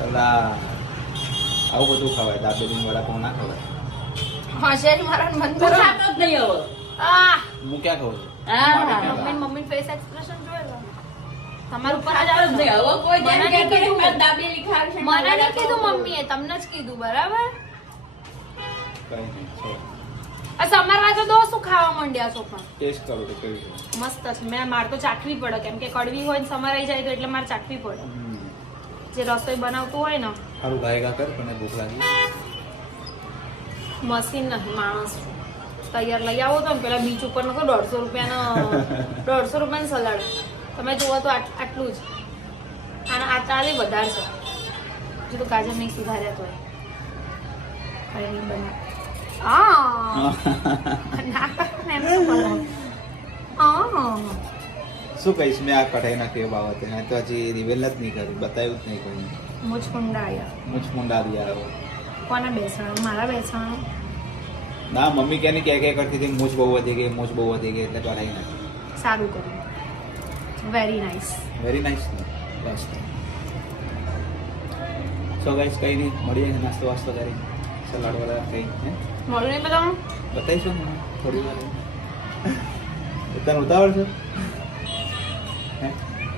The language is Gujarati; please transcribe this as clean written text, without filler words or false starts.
સલાડ આવું બધું ખવાય, દાબેલી વડાપાઉં ના ખવાય. હોશિયારી મારા મન હું ખાતો જ નહીં હવે. હું ક્યાં ખાઉં છું? મમ્મી ફેસ એક્સપ્રેશન જોયેલો તમારું ઉપર ખાતો જ નહીં. હવે કોઈ જેમ કે કે મારે દાબેલી ખાવી છે, મને નહીં કીધું મમ્મીએ, તમને જ કીધું બરાબર. કઈ નહીં, છો આ સમરમાં તો શું ખાવા માંડ્યા છો પણ ટેસ્ટ કરું તો કેવી છે. મસ્ત છે. મારે તો ચાખવી પડે કેમ કે કડવી હોય ને સમરાઈ જાય તો એટલે મારે ચાખવી પડે. જે રસોઈ બનાવતું હોય ને સારું ગાયગા કર, મને ભૂખ લાગી. મશીન નથી, માણસ છું. તૈયાર લઈ આવો તો ને પેલા બીચ ઉપર નો 150 રૂપિયાનું સલાડ તમે જુઓ તો આટલું જ. અને આ તારે વધારે છે. હજુ તો ગાજર નહીં સુધાર્યા તો કઈ નહીં બના. શું કહીશ મેં આ કઢાઈના કેવ બાબતે? મેં તો હજી રિવેલ જ નહીં કર્યું, બતાવ્યું જ નહીં કોઈ. મુચકુંડા આયા. મુંડા દિયા હવે. કોના બેસવાનું? મારા બેસવાનું. ના, મમ્મી ક્યાંની ક્યાં કરતી હતી, મૂછ બહુ વધી ગઈ, મૂછ બહુ વધી ગઈ, એટલે કઢાઈ નાખી. સારું કર્યું. Very nice. Very nice. બસ સો ગાઈસ, કઈ નહીં, મળીએ નાસ્તો વાસ્તો કરી, સલાડ વલાડ ખાઈ. મળું નહીં બતાવું. બતાવીશું ને થોડી વાર. તને ઉતાવળ છે? હે